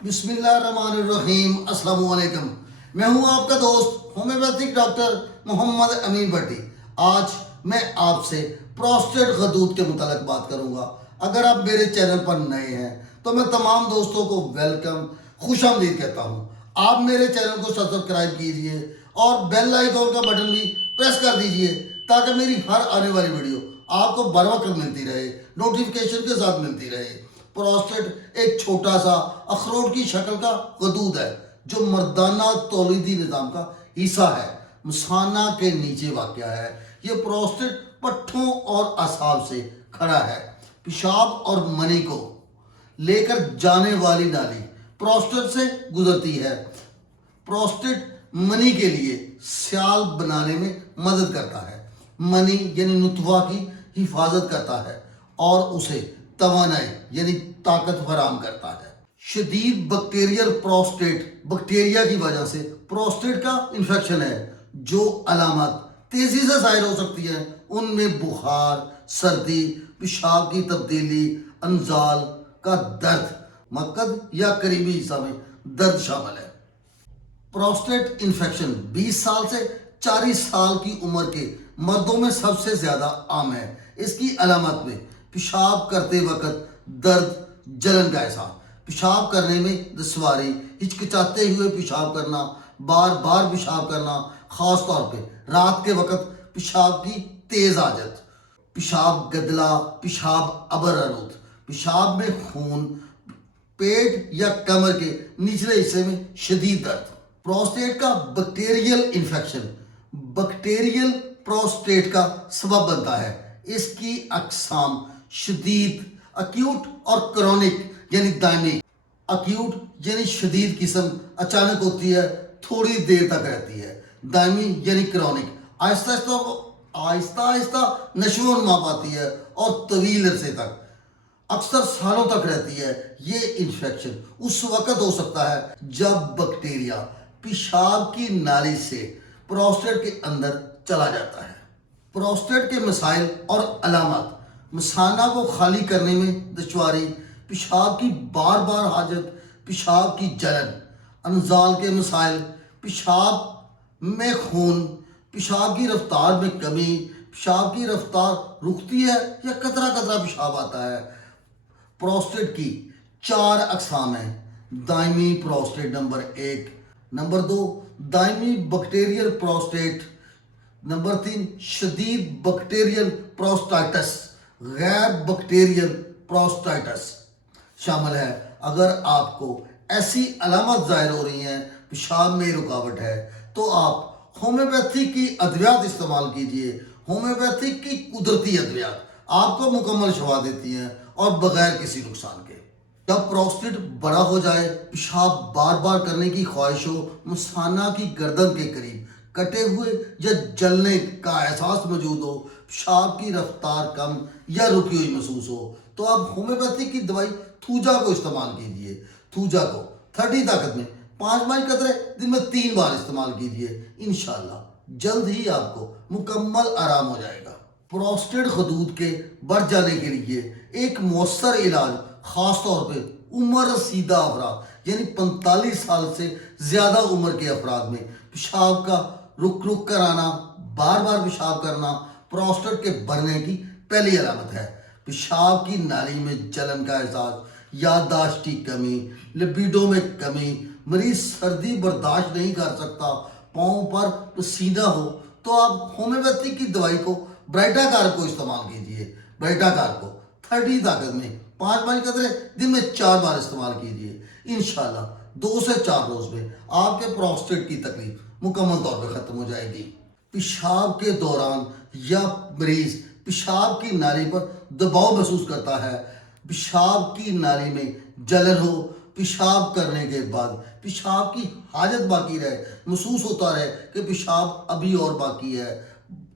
बिस्मिल्लाहिर्रहमानिर्रहीम। अस्सलाम वालेकुम। मैं हूं आपका दोस्त होम्योपैथिक डॉक्टर मोहम्मद अमीन भट्टी। आज मैं आपसे प्रोस्टेट खदूत के मुतालिक बात करूंगा। अगर आप मेरे चैनल पर नए हैं तो मैं तमाम दोस्तों को वेलकम, खुशामदीद कहता हूं। आप मेरे चैनल को सब्सक्राइब कीजिए और बेल आइकॉन का बटन भी प्रेस कर दीजिए ताकि मेरी हर आने वाली वीडियो आपको बर वक्त मिलती रहे, नोटिफिकेशन के साथ मिलती रहे। प्रोस्टेट एक छोटा सा अखरोट की शक्ल का गदूद है जो मर्दाना तौलीदी निज़ाम का हिस्सा है। मसाना के नीचे वाक़या है। ये प्रोस्टेट पट्ठों और असाब से खड़ा है। पेशाब और मनी को लेकर जाने वाली नाली प्रोस्टेट से गुजरती है। प्रोस्टेट मनी के लिए स्याल बनाने में मदद करता है। मनी यानी नुतवा की हिफाजत करता है और उसे तवानाई यानी ताकत फराम करता है। शदीद बैक्टीरियल प्रोस्टेट बैक्टीरिया की वजह से प्रोस्टेट का इन्फेक्शन है। जो अलामत तेजी से जाहिर हो सकती है उनमें बुखार, सर्दी, पेशाब की तब्दीली, अंजाल का दर्द, मक्कद या करीबी हिस्सा में दर्द शामिल है। प्रोस्टेट इन्फेक्शन 20 साल से 40 साल की उम्र के मर्दों में सबसे ज़्यादा आम है। इसकी अलामत में पेशाब करते वक्त दर्द, जलन का एहसास, पेशाब करने में दुश्वारी, हिचकिचाते हुए पेशाब करना, बार बार पेशाब करना, ख़ास तौर पे रात के वक्त पेशाब की तेज़ आदत, पेशाब गदला, पेशाब अबरआलूद, पेशाब में खून, पेट या कमर के निचले हिस्से में शदीद दर्द। प्रोस्टेट का बैक्टीरियल इन्फेक्शन बैक्टीरियल प्रोस्टेट का सबब बनता है। इसकी अकसाम शदीद, अक्यूट और क्रोनिक यानी दायमी। अक्यूट यानी शदीद किस्म अचानक होती है, थोड़ी देर तक रहती है। दायमी यानी क्रोनिक आहिस्ता आहिस्ता नशो नुमा पाती है और तवील अरसे तक, अक्सर सालों तक रहती है। ये इन्फेक्शन उस वक्त हो सकता है जब बैक्टीरिया पेशाब की नाली से प्रोस्टेट के अंदर चला जाता है। प्रोस्टेट के मसाइल और अलामत: मसाना को खाली करने में दुश्वारी, पेशाब की बार बार हाजत, पेशाब की जलन, अंजाल के मसाइल, पेशाब में खून, पेशाब की रफ्तार में कमी, पेशाब की रफ्तार रुकती है या कतरा कतरा पेशाब आता है। प्रोस्टेट की 4 अकसाम हैं। Daimi prostate number 1, number 2 Daimi bacterial prostate, number 3 शदीद बैक्टीरियल प्रोस्टाइटिस, गैर बैक्टीरियल प्रोस्टाइटिस शामिल है। अगर आपको ऐसी अलामत जाहिर हो रही हैं, पेशाब में रुकावट है, तो आप होम्योपैथी की अद्वियात इस्तेमाल कीजिए। होम्योपैथी की कुदरती अद्वियात आपको मुकम्मल शफा देती हैं और बगैर किसी नुकसान के। जब प्रोस्टेट बड़ा हो जाए, पेशाब बार बार करने की ख्वाहिश हो, मसाना की गर्दन के करीब कटे हुए या जलने का एहसास मौजूद हो, पेशाब की रफ्तार कम या रुकी हुई महसूस हो, तो आप होम्योपैथी की दवाई थूजा को इस्तेमाल कीजिए। थूजा को 30 ताकत में 5 माइल कतरे दिन में 3 बार इस्तेमाल कीजिए। इंशाल्लाह जल्द ही आपको मुकम्मल आराम हो जाएगा। प्रोस्टेट खदूद के बढ़ जाने के लिए एक मौसर इलाज ख़ास तौर पे उम्र रसीदा अफराद यानी 45 साल से ज़्यादा उम्र के अफराद में पेशाब का रुक रुक कर आना, बार बार पेशाब करना प्रोस्टेट के बढ़ने की पहली अलामत है। पेशाब की नाली में जलन का एहसास, याददाश्त की कमी, लिबिडो में कमी, मरीज सर्दी बर्दाश्त नहीं कर सकता, पाँव पर पसीना हो, तो आप होम्योपैथी की दवाई को ब्राइटाकार को इस्तेमाल कीजिए। ब्राइटाकार को 30 ताकत में 5 माइल कतरे दिन में 4 बार इस्तेमाल कीजिए। इंशाल्लाह 2 से 4 रोज में आपके प्रोस्टेट की तकलीफ मुकम्मल तौर पर ख़त्म हो जाएगी। पेशाब के दौरान या मरीज पेशाब की नाली पर दबाव महसूस करता है, पेशाब की नाली में जलन हो, पेशाब करने के बाद पेशाब की हाजत बाकी रहे, महसूस होता रहे कि पेशाब अभी और बाकी है,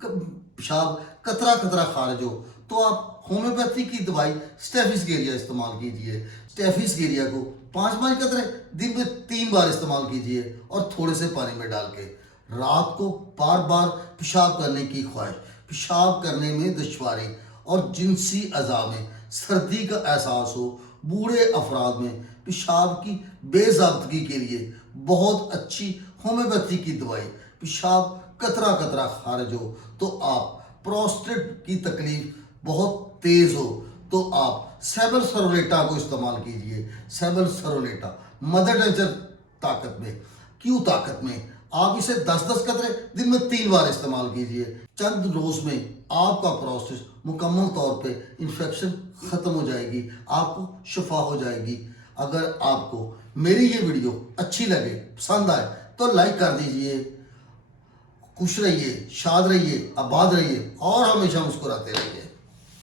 पेशाब कतरा कतरा खारिज हो, तो आप होम्योपैथी की दवाई स्टेफिसगेरिया इस्तेमाल कीजिए। स्टेफिसगेरिया को 5 माइल कतरे दिन में 3 बार इस्तेमाल कीजिए और थोड़े से पानी में डाल के। रात को बार बार पेशाब करने की ख्वाहिश, पेशाब करने में दुश्वारी और जिनसी अज़ा में सर्दी का एहसास हो, बूढ़े अफराद में پیشاب کی بے ضابطگی کے لیے بہت اچھی ہومیوپیتھی کی دوائی، پیشاب قطرہ قطرہ خارج ہو تو آپ پروسٹیٹ کی تکلیف بہت تیز ہو تو آپ سیبل سرولیٹا کو استعمال کیجئے۔ سیبل سرولیٹا مدر نیچر طاقت میں، کیوں طاقت میں، آپ اسے 10 قطرے دن میں 3 بار استعمال کیجئے۔ چند روز میں آپ کا پروسٹیٹ مکمل طور پہ انفیکشن ختم ہو جائے گی، آپ کو شفا ہو جائے گی۔ اگر آپ کو میری یہ ویڈیو اچھی لگے، پسند آئے تو لائک کر دیجئے۔ خوش رہیے، شاد رہیے، آباد رہیے اور ہمیشہ مسکراتے رہیے۔